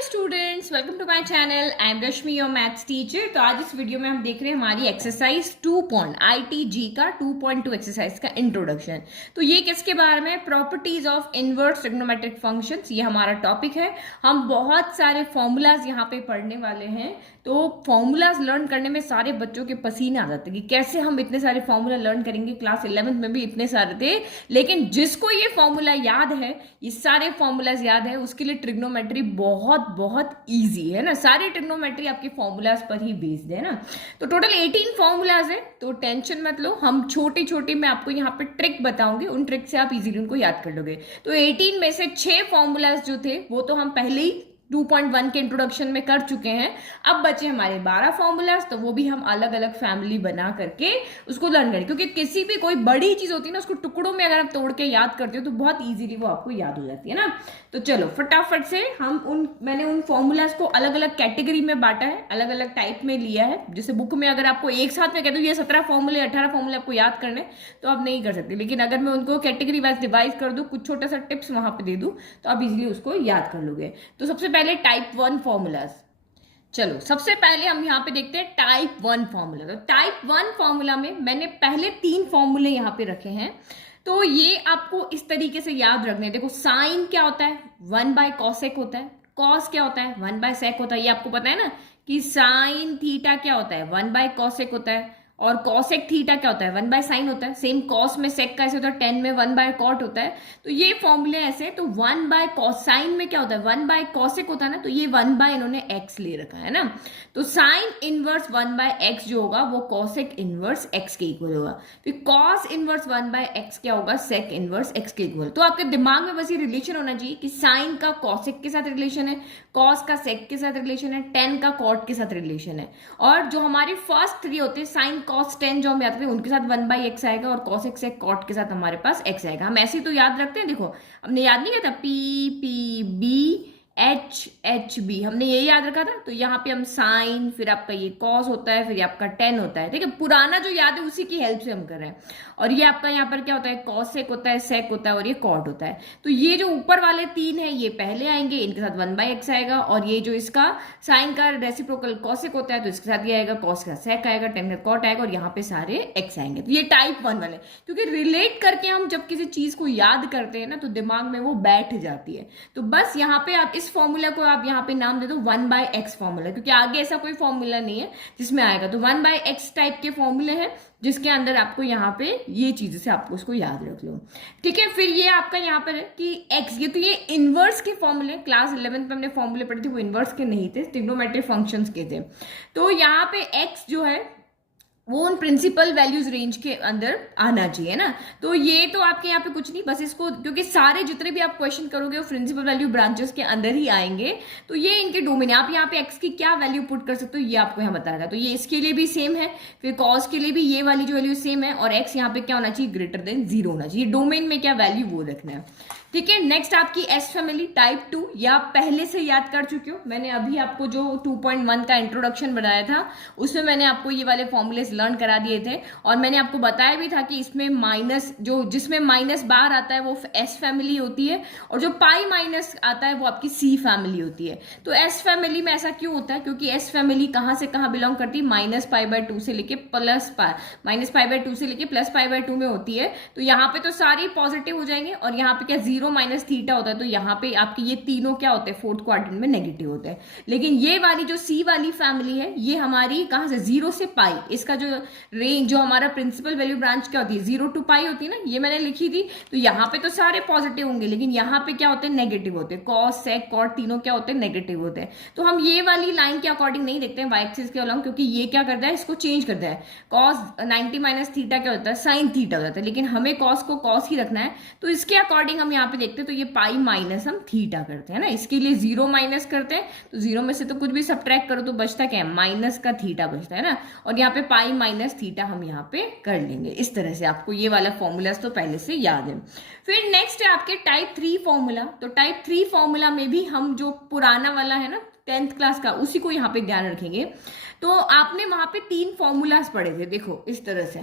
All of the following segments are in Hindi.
Hello students, welcome to my channel. I am Rashmi, your maths teacher. तो आज इस वीडियो में हम देख रहे हैं हमारी एक्सरसाइज 2.ITG का 2.2 एक्सरसाइज का इंट्रोडक्शन। तो ये किसके बारे में? Properties of inverse trigonometric functions, ये हमारा टॉपिक है। हम बहुत सारे फॉर्मूलाज यहाँ पे पढ़ने वाले हैं। तो फॉर्मूलाज लर्न करने में सारे बच्चों के पसीने आ जाते हैं कि कैसे हम इतने सारे फॉर्मूला लर्न करेंगे। क्लास 11th में भी इतने सारे थे, लेकिन जिसको ये फॉर्मूला याद है, ये सारे फॉर्मूलाज याद है, उसके लिए ट्रिग्नोमेट्री बहुत बहुत इजी है ना। सारी ट्रिग्नोमेट्री आपके फॉर्मूलाज पर ही बेस्ड है ना। तो टोटल 18 फॉर्मूलाज है, तो टेंशन मत लो। हम छोटी छोटी मैं आपको यहाँ पे ट्रिक बताऊंगी, उन ट्रिक से आप इजीली उनको याद कर लोगे। तो 18 में से 6 फॉर्मूलाज जो थे वो तो हम पहले ही 2.1 के इंट्रोडक्शन में कर चुके हैं। अब बचे हमारे 12 फॉर्मूलाज, तो वो भी हम अलग अलग फैमिली बना करके उसको लर्न करें, क्योंकि किसी भी कोई बड़ी चीज होती है ना, उसको टुकड़ों में अगर आप तोड़ के याद करते हो तो बहुत इजीली वो आपको याद हो जाती है ना। तो चलो फटाफट से मैंने उन फॉर्मूलाज को अलग अलग कैटेगरी में बांटा है, अलग अलग टाइप में लिया है। जैसे बुक में अगर आपको एक साथ में कहते हो ये 17 फॉर्मूले 18 फॉर्मूले आपको याद करने, तो आप नहीं कर सकते। लेकिन अगर मैं उनको कैटेगरी वाइज डिवाइड कर दूं, कुछ छोटा सा टिप्स वहां पे दे दूं, तो आप इजीली उसको याद कर लोगे। तो सबसे पहले टाइप 1 फॉर्मूलाज। चलो सबसे पहले हम यहाँ पे देखते हैं टाइप 1 फॉर्मूला। तो टाइप 1 फॉर्मूला में मैंने पहले 3 फॉर्मूले यहाँ पे रखे हैं। तो ये आपको इस तरीके से याद रखने हैं। देखो, साइन क्या होता है? 1/कॉसेक होता है। कॉस क्या होता है? 1/सेक होता है। ये आपको पता है ना कि साइन थीटा क्या होता है? 1/कॉसेक होता है। और कॉसेक थीटा क्या होता है? 1/साइन होता है। सेम कॉस में सेक का ऐसे होता है, टेन में 1/कॉट होता है। तो ये फॉर्मूले ऐसे। तो 1/कॉस, साइन में क्या होता है? 1/कॉसेक होता है ना, तो ये 1/ इन्होंने एक्स ले रखा है ना। तो साइन इनवर्स 1/x जो होगा वो कॉसेक इनवर्स x के इक्वल होगा। फिर कॉस इनवर्स 1/x क्या होगा? सेक इनवर्स x के इक्वल। तो आपके दिमाग में बस ये रिलेशन होना चाहिए कि साइन का कॉसेक के साथ रिलेशन है, कॉस का सेक के साथ रिलेशन है, टेन का कॉट के साथ रिलेशन है। और जो हमारे फर्स्ट 3 होते हैं, साइन कॉस टेन जो हम याद करते हैं, उनके साथ 1/x आएगा, और कॉस एक्स सेक कॉट के साथ हमारे पास x आएगा। हम ऐसे ही तो याद रखते हैं। देखो, हमने याद नहीं किया था P/B हमने ये याद रखा था। तो यहाँ पे हम साइन, फिर आपका ये कॉस होता है, फिर ये आपका टेन होता है। ठीक है, पुराना जो याद है उसी की हेल्प से हम कर रहे हैं। और ये आपका यहाँ पर क्या होता है? कॉसेक होता है, सेक होता है, और ये कॉट होता है। तो ये जो ऊपर वाले 3 है ये पहले आएंगे, इनके साथ 1/x आएगा। और ये जो इसका साइन का रेसिप्रोकल कॉसेक होता है, तो इसके साथ ये आएगा, कॉस का सेक आएगा, टेन का कॉट आएगा, और यहाँ पे सारे x आएंगे। तो ये टाइप 1 वाले, क्योंकि रिलेट करके हम जब किसी चीज को याद करते हैं ना, तो दिमाग में वो बैठ जाती है। तो बस यहाँ पे आप इस फॉर्मूला को आप यहाँ पे नाम दे दो 1/x फॉर्मूला, क्योंकि आगे ऐसा कोई फॉर्मूला नहीं है जिसमें आएगा। तो 1/x टाइप के फॉर्मूले हैं, जिसके अंदर आपको यहाँ पे ये चीजें से आपको उसको याद रख लो। ठीक है, फिर ये आपका यहाँ पर है कि x, ये तो ये इनवर्स के फॉर्मूले, क्लास 11th में हमने फॉर्मूले पढ़े थे, वो इनवर्स के नहीं थे, ट्रिग्नोमेट्रिक फंक्शंस के थे। तो यहाँ पे x जो है वो उन प्रिंसिपल वैल्यूज रेंज के अंदर आना चाहिए ना। तो ये तो आपके यहाँ पे कुछ नहीं, बस इसको, क्योंकि सारे जितने भी आप क्वेश्चन करोगे वो प्रिंसिपल वैल्यू ब्रांचेस के अंदर ही आएंगे, तो ये इनके डोमेन है। आप यहाँ पे x की क्या वैल्यू पुट कर सकते हो ये आपको यहाँ बता रहा है। तो ये इसके लिए भी सेम है, फिर कॉस के लिए भी ये वाली जो वैल्यू सेम है, और x यहाँ पे क्या होना चाहिए? ग्रेटर देन 0 होना चाहिए। डोमेन में क्या वैल्यू वो रखना है। ठीक है, नेक्स्ट आपकी एस फैमिली टाइप 2, या आप पहले से याद कर चुके हो। मैंने अभी आपको जो 2.1 का इंट्रोडक्शन बनाया था उसमें मैंने आपको ये वाले फॉर्मूलेस लर्न करा दिए थे, और मैंने आपको बताया भी था कि इसमें माइनस, जो जिसमें माइनस बार आता है वो एस फैमिली होती है, और जो पाई माइनस आता है वो आपकी सी फैमिली होती है। तो एस फैमिली में ऐसा क्यों होता है? क्योंकि एस फैमिली कहाँ से कहाँ बिलोंग करती है? -π/2 से लेके -π/2 से लेके +π/2 में होती है। तो यहाँ पे तो सारी पॉजिटिव हो जाएंगे, और यहाँ पे क्या 0 - थीटा होता है। तो यहाँ पे आपके ये तीनों क्या होते हैं? फोर्थ क्वाड्रेंट में नेगेटिव होते हैं। लेकिन ये वाली जो सी वाली फैमिली है, ये हमारी कहाँ से? 0 से पाई, इसका जो रेंज, जो हमारा प्रिंसिपल वैल्यू ब्रांच क्या होती है? 0 to π होती है ना, ये मैंने लिखी थी। तो यहाँ पे तो सारे पॉजिटिव होंगे, लेकिन यहाँ पे क्या होते हैं? नेगेटिव होते हैं। कॉस, सेक, कॉट तीनों क्या होते हैं? नेगेटिव होते हैं। तो हम ये वाली लाइन के अकॉर्डिंग नहीं देखते हैं वाई एक्सिस के अलॉन्ग, क्योंकि ये क्या करता है? इसको चेंज करता है। कॉस 90 - थीटा क्या होता है? साइन थीटा हो जाता है, लेकिन हमें कॉस को कॉस ही रखना है। तो इसके अकॉर्डिंग हम यहाँ पे देखते हैं, तो ये पाई माइनस हम थीटा करते हैं ना। इसके लिए 0 माइनस करते हैं, तो 0 में से तो कुछ भी सब्ट्रैक्ट करो तो बचता क्या है? माइनस का थीटा बचता है ना। और यहाँ पे पाई माइनस थीटा हम यहाँ पे कर लेंगे। इस तरह से आपको ये वाला फॉर्मूला तो पहले से याद है। फिर नेक्स्ट है आपके टाइप 3 फॉर्मूला। तो टाइप 3 फॉर्मूला में भी हम जो पुराना वाला है ना 10th क्लास का, उसी को यहाँ पे ध्यान रखेंगे। तो आपने वहां पे 3 फॉर्मूलाज पढ़े थे, देखो इस तरह से।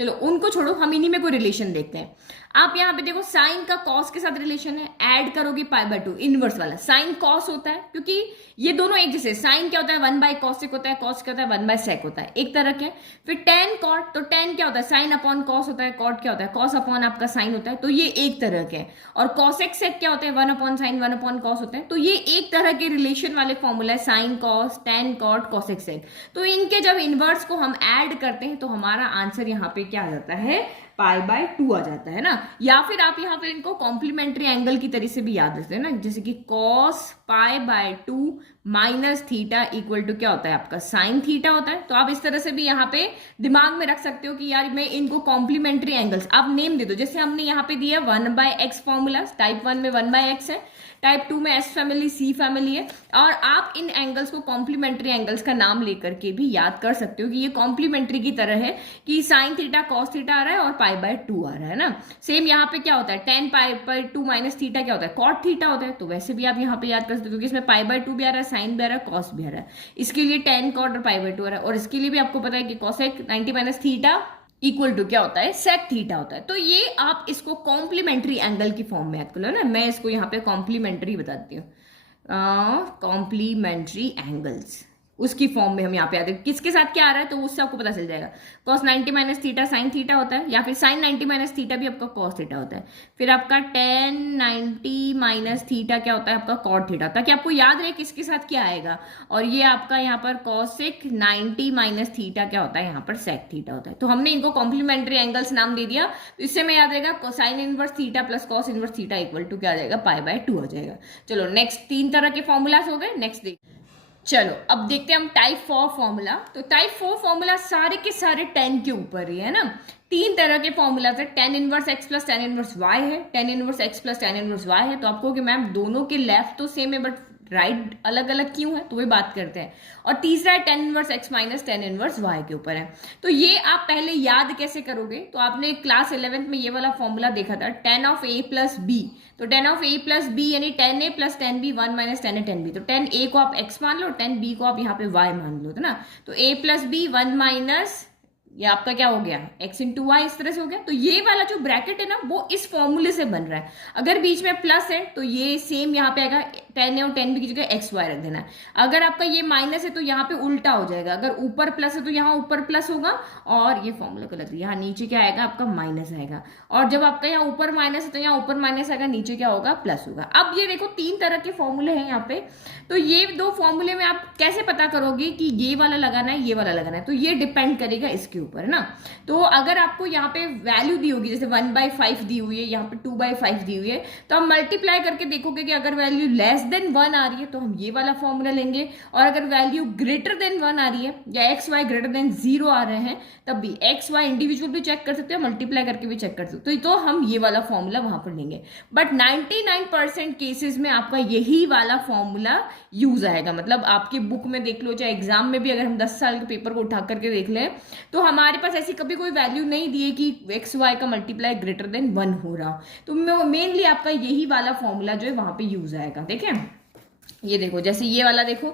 चलो उनको छोड़ो, हम इन्हीं में कोई रिलेशन देखते हैं। आप यहाँ पे देखो साइन का कॉस के साथ रिलेशन है, ऐड करोगे π/2 इनवर्स वाला साइन कॉस होता है, क्योंकि ये दोनों एक जैसे, साइन क्या होता है 1/cosec होता है, कॉस क्या होता है 1/sec होता है, एक तरह के। फिर tan cot, तो tan क्या होता है साइन अपॉन कॉस होता है, कॉट क्या होता है कॉस अपॉन आपका साइन होता है, तो ये एक तरह के। और cosec sec क्या होता है 1/sin 1/cos होता है, तो ये एक तरह के रिलेशन वाले फॉर्मूला है, sine cos tan cot cosec sec। तो इनके जब इनवर्स को हम ऐड करते हैं तो हमारा आंसर यहाँ पे क्या आ जाता है π/2 आ जाता है ना। या फिर आप यहाँ पे इनको कॉम्प्लीमेंट्री एंगल की तरह से भी याद रखते हैं ना, जैसे कि cos π/2 minus theta equal to क्या होता है आपका साइन थीटा होता है। तो आप इस तरह से भी यहाँ पे दिमाग में रख सकते हो कि यार मैं इनको कॉम्प्लीमेंट्री एंगल्स, आप नेम दे दो, जैसे हमने यहाँ पे दिया 1/x फॉर्मूला, टाइप 1 में 1/x है, टाइप 2 में एस फैमिली सी फैमिली है, और आप इन एंगल्स को कॉम्प्लीमेंट्री एंगल्स का नाम लेकर के भी याद कर सकते हो कि ये कॉम्प्लीमेंट्री की तरह है कि साइन थीटा कॉस थीटा आ रहा है और π/2 आ रहा है ना। सेम यहाँ पे क्या होता है tan π/2 माइनस थीटा क्या होता है कॉट थीटा होता है, तो वैसे भी आप यहाँ पे याद कर सकते हो क्योंकि इसमें π/2 भी आ रहा है, साइन भी आ रहा है, कॉस भी आ रहा है, इसके लिए tan कॉट और π/2 आ रहा है, और इसके लिए भी आपको पता है कि cosec 90 minus theta equal to क्या होता है सेक थीटा होता है। तो ये आप इसको कॉम्प्लीमेंट्री एंगल की फॉर्म में याद कर लो ना, मैं इसको यहाँ पे कॉम्प्लीमेंट्री बताती हूँ, कॉम्प्लीमेंट्री एंगल्स उसकी फॉर्म में हम यहाँ पे आते हैं, किसके साथ क्या आ रहा है तो उससे आपको पता चल जाएगा। cos 90 minus theta sine theta होता है, या फिर साइन 90 माइनस थीटा भी आपका cos थीटा होता है, फिर आपका tan 90 माइनस थीटा क्या होता है आपका cot थीटा, ताकि आपको याद रहे किसके साथ क्या आएगा। और ये आपका यहाँ पर cosec 90 माइनस थीटा क्या होता है यहाँ पर sec थीटा होता है। तो हमने इनको कॉम्प्लीमेंट्री एंगल्स नाम दे दिया, तो इससे में याद रहेगा sine inverse theta plus cos inverse theta equal to क्या आ जाएगा π/2 आ जाएगा। चलो नेक्स्ट 3 तरह के फॉर्मूलास हो गए, नेक्स्ट देख। चलो अब देखते हैं हम टाइप 4 फॉर्मूला। तो टाइप 4 फॉर्मूला सारे के सारे tan के ऊपर ही है ना। 3 तरह के फॉर्मूला है, tan inverse x plus tan inverse y है, tan inverse x plus tan inverse y है। तो आपको कि मैम दोनों के लेफ्ट तो सेम है बट राइट अलग अलग क्यों है, तो वही बात करते हैं। और तीसरा है tan inverse x minus tan inverse y के ऊपर है। तो ये आप पहले याद कैसे करोगे, तो आपने क्लास 11th में ये वाला फॉर्मूला देखा था tan of a plus b। तो tan of a plus b यानी tan a plus tan b 1 minus tan a tan b। तो tan a को आप x मान लो, tan b को आप यहाँ पे y मान लो, तो ना। तो a प्लस b 1 माइनस ये आपका क्या हो गया x इंटू वाई, इस तरह से हो गया। तो ये वाला जो ब्रैकेट है ना वो इस फॉर्मूले से बन रहा है। अगर बीच में प्लस है तो ये सेम यहाँ पे आएगा, tan a और tan b की जगह एक्स वाई रख देना है। अगर आपका ये माइनस है तो यहाँ पे उल्टा हो जाएगा, अगर ऊपर प्लस है तो यहाँ ऊपर प्लस होगा, और ये फॉर्मूला गलत है, यहाँ नीचे क्या आएगा आपका माइनस आएगा। और जब आपका यहाँ ऊपर माइनस है तो यहाँ ऊपर माइनस आएगा, नीचे क्या होगा प्लस होगा। अब ये देखो 3 तरह के फॉर्मूले हैं यहाँ पे। तो ये 2 फॉर्मूले में आप कैसे पता करोगे कि ये वाला लगाना है ये वाला लगाना है, तो ये डिपेंड करेगा इसके ऊपर है ना। तो अगर आपको यहाँ पे वैल्यू दी होगी, जैसे 1/5 दी हुई है, यहाँ पे 2/5 दी हुई है, तो हम मल्टीप्लाई करके देखोगे कि अगर वैल्यू लेस देन 1 आ रही है तो हम ये वाला फॉर्मूला लेंगे, और अगर वैल्यू ग्रेटर देन 1 आ रही है या एक्स वाई ग्रेटर देन 0 आ रहे हैं तब भी एक्स वाई इंडिविजुअल भी चेक कर सकते हो, मल्टीप्लाई करके भी चेक कर सकते हो, तो हम ये वाला फॉर्मूला वहां पर लेंगे। बट 99% केसेस में आपका यही वाला फॉर्मूला यूज आएगा। मतलब आपकी बुक में देख लो, चाहे एग्जाम में भी अगर हम 10 साल के पेपर को उठा करके देख लें तो हमारे पास ऐसी कभी कोई वैल्यू नहीं दी है कि एक्स वाई का मल्टीप्लाई ग्रेटर देन 1 हो रहा। तो मेनली आपका यही वाला फॉर्मूला जो है वहां पे यूज आएगा। देखें ये देखो, जैसे ये वाला देखो,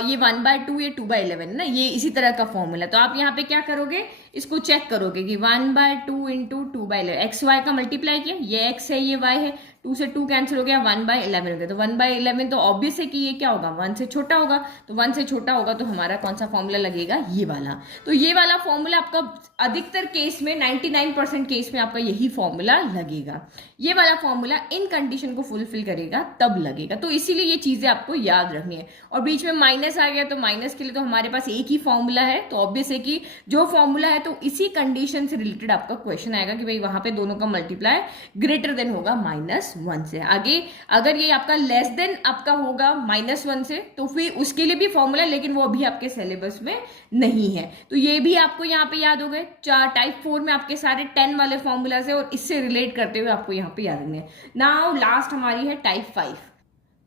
ये 1/2 ये 2/11 ना, ये इसी तरह का फॉर्मूला। तो आप यहाँ पे क्या करोगे, इसको चेक करोगे कि 1/2 इंटू 2/11, एक्स वाई का मल्टीप्लाई किया, ये एक्स है ये वाई है, 2 से 2 कैंसिल हो गया, 1/11 हो गया। तो 1/11 तो ऑब्वियस है कि ये क्या होगा 1 से छोटा होगा, तो 1 से छोटा होगा तो हमारा कौन सा फॉर्मूला लगेगा, ये वाला। तो ये वाला फॉर्मूला आपका अधिकतर केस में 99% केस में आपका यही फॉर्मूला लगेगा। ये वाला फॉर्मूला इन कंडीशन को फुलफिल करेगा तब लगेगा। तो इसीलिए ये चीजें आपको याद रखनी है। और बीच में माइनस आ गया तो माइनस के लिए तो हमारे पास एक ही फॉर्मूला है, तो ऑब्वियस है कि जो फॉर्मूला है तो इसी कंडीशन से रिलेटेड आपका क्वेश्चन आएगा कि भाई वहां पे दोनों का मल्टीप्लाई ग्रेटर देन होगा -1 से। आगे अगर ये आपका लेस देन आपका होगा -1 से तो फिर उसके लिए भी फॉर्मूला, लेकिन वो अभी आपके सिलेबस में नहीं है। तो ये भी आपको यहाँ पे याद हो गए। टाइप 4 में आपके सारे 10 वाले फॉर्मूलाज है और इससे रिलेट करते हुए आपको यहाँ पे याद रखने। नाउ लास्ट हमारी है टाइप 5।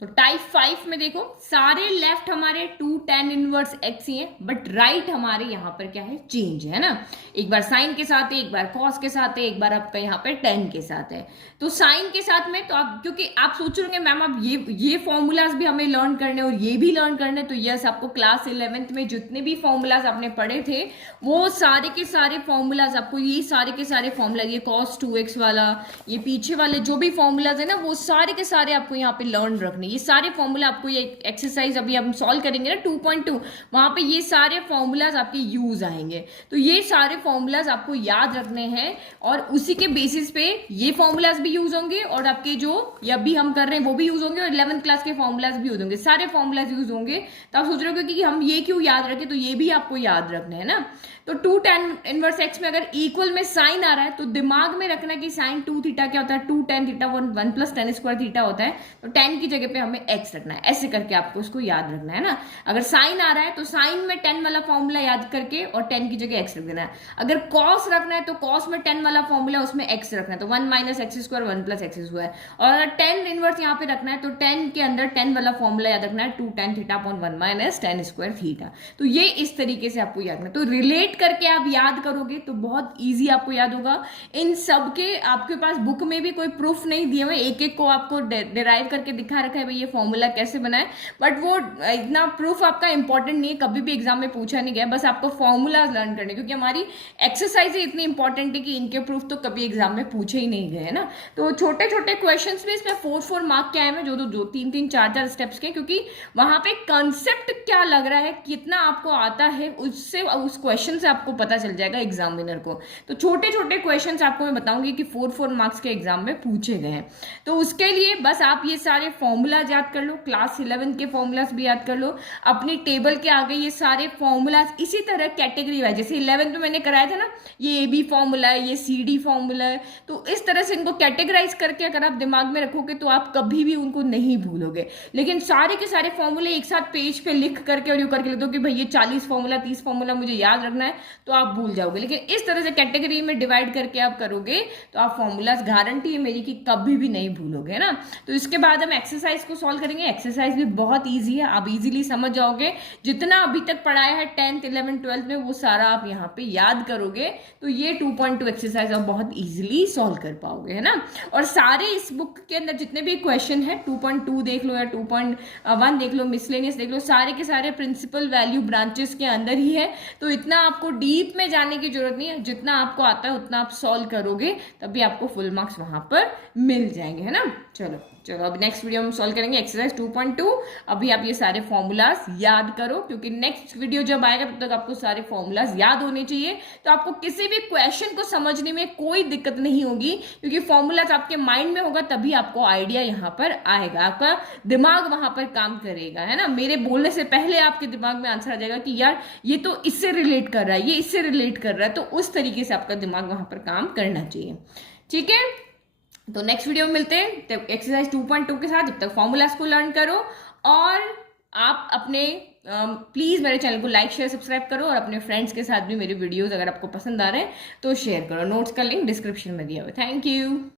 तो टाइप 5 में देखो सारे लेफ्ट हमारे 2 tan इनवर्स x ही है, बट राइट हमारे यहाँ पर क्या है, चेंज है ना। एक बार साइन के साथ है, एक बार कॉस के साथ है, एक बार आपका यहाँ पे tan के साथ है। तो साइन के साथ में तो आप, क्योंकि आप सोच रहे होंगे मैम आप ये फॉर्मूलाज भी हमें लर्न करने और ये भी लर्न करने, तो यस आपको क्लास 11th में जितने भी फॉर्मूलाज आपने पढ़े थे वो सारे के सारे फॉर्मूलाज आपको, ये सारे के सारे फॉर्मूला, ये cos 2x वाला, ये पीछे वाले जो भी फॉर्मूलाज है ना, वो सारे के सारे आपको यहाँ पे लर्न रखने। ये सारे फॉर्मूला आपको, ये एक्सरसाइज अभी हम सॉल्व करेंगे ना 2.2, वहां पे ये सारे फॉर्मूलाज आपके यूज आएंगे। तो ये सारे फॉर्मूलाज आपको याद रखने हैं और उसी के बेसिस पे ये फॉर्मूलाज भी यूज होंगे और आपके जो ये अभी हम कर रहे हैं वो भी यूज होंगे और 11th क्लास के फॉर्मूलाज भी यूज होंगे, सारे फॉर्मूलाज यूज होंगे। तो आप सोच रहे हो कि हम ये क्यों याद रखें, तो ये भी आपको याद रखना है ना। तो 2 tan इनवर्स x में अगर इक्वल में साइन आ रहा है तो दिमाग में रखना कि साइन 2 थीटा क्या होता है, 2 tan theta 1 plus tan square theta होता है। तो tan की जगह पे हमें x रखना है, ऐसे करके आपको उसको याद रखना है ना। अगर साइन आ रहा है तो साइन में tan वाला फॉर्मूला याद करके और tan की जगह x रख देना है। अगर cos रखना है तो cos में tan वाला फॉर्मूला उसमें x रखना है, तो 1 minus x square 1 plus x square. और अगर tan इनवर्स यहाँ पे रखना है तो tan के अंदर tan वाला फॉर्मूला याद रखना है, 2 tan theta upon 1 minus tan square theta. तो ये इस तरीके से आपको याद रखना। तो रिलेट करके आप याद करोगे तो बहुत इजी आपको याद होगा। इन सब के आपके पास बुक में भी कोई प्रूफ नहीं दिए हुए, एक एक को आपको डिराइव करके दिखा रखा है भाई ये फॉर्मूला कैसे बनाए, बट वो इतना प्रूफ आपका इंपॉर्टेंट नहीं है, कभी भी एग्जाम में पूछा नहीं गया। बस आपको फॉर्मूलाज लर्न करने, क्योंकि हमारी एक्सरसाइज इतनी इंपॉर्टेंट है कि इनके प्रूफ तो कभी एग्जाम में पूछे ही नहीं गए ना। तो छोटे छोटे क्वेश्चन में इसमें 4 मार्क के आए हैं, जो 3 4 स्टेप्स के, क्योंकि वहां पे कंसेप्ट क्या लग रहा है, कितना आपको आता है, उससे उस क्वेश्चन से आपको पता चल जाएगा एग्जामिनर को। तो छोटे छोटे क्वेश्चंस आपको मैं बताऊंगी कि 4 मार्क्स के एग्जाम में पूछे गए हैं। तो उसके लिए बस आप ये सारे फॉर्मूलाज याद कर लो, क्लास 11 के फॉर्मूलाज भी याद कर लो, अपनी टेबल के आगे ये सारे फॉर्मूलाज इसी तरह कैटेगरी वाइज, जैसे 11th में मैंने कराया था ना, ये AB फॉर्मूला है, ये CD फॉर्मूला है, तो इस तरह से इनको कैटेगराइज करके अगर आप दिमाग में रखोगे तो आप कभी भी उनको नहीं भूलोगे। लेकिन सारे के सारे फॉर्मूले एक साथ पेज पे लिख करके और यू करके लिख दो कि भाई ये 40 फॉर्मूला 30 फॉर्मूला मुझे याद रखना है, तो आप भूल जाओगे। लेकिन इस तरह से कैटेगरी में डिवाइड करके आप करोगे तो आप फॉर्मूलाज, गारंटी है मेरी कि कभी भी नहीं भूलोगे ना। तो इसके बाद हम एक्सरसाइज को सॉल्व करेंगे। एक्सरसाइज भी बहुत इजी है, आप इजीली समझ जाओगे। जितना अभी तक पढ़ाया है 10th 11th 12th में वो सारा आप यहाँ पे याद करोगे, तो ये 2.2 एक्सरसाइज आप बहुत इजीली सॉल्व कर पाओगे, है ना। और सारे इस बुक के अंदर जितने भी क्वेश्चन है, 2.2 देख लो या 2.1 देख लो, मिसलेनियस देख लो, सारे के सारे प्रिंसिपल वैल्यू ब्रांचेस के अंदर ही है। तो इतना आपको डीप में जाने की जरूरत नहीं है, जितना आपको आता है उतना आप सॉल्व करोगे, तभी आपको फुल मार्क्स वहां पर मिल जाएंगे, है ना। चलो अब नेक्स्ट वीडियो में सॉल्व करेंगे एक्सरसाइज 2.2। अभी आप ये सारे फॉर्मूलाज याद करो, क्योंकि नेक्स्ट वीडियो जब आएगा तब तक आपको सारे फॉर्मूलाज याद होने चाहिए। तो आपको किसी भी क्वेश्चन को समझने में कोई दिक्कत नहीं होगी, क्योंकि फॉर्मूलाज आपके माइंड में होगा तभी आपको आइडिया यहाँ पर आएगा, आपका दिमाग वहां पर काम करेगा, है ना। मेरे बोलने से पहले आपके दिमाग में आंसर आ जाएगा कि यार ये तो इससे रिलेट कर रहा है, ये इससे रिलेट कर रहा है, तो उस तरीके से आपका दिमाग वहां पर काम करना चाहिए, ठीक है। तो नेक्स्ट वीडियो में मिलते हैं तब एक्सरसाइज 2.2 के साथ। जब तक फॉर्मूलाज को लर्न करो और आप अपने प्लीज मेरे चैनल को लाइक शेयर सब्सक्राइब करो और अपने फ्रेंड्स के साथ भी मेरे वीडियोस अगर आपको पसंद आ रहे हैं तो शेयर करो। नोट्स का लिंक डिस्क्रिप्शन में दिया हुआ है। Thank you.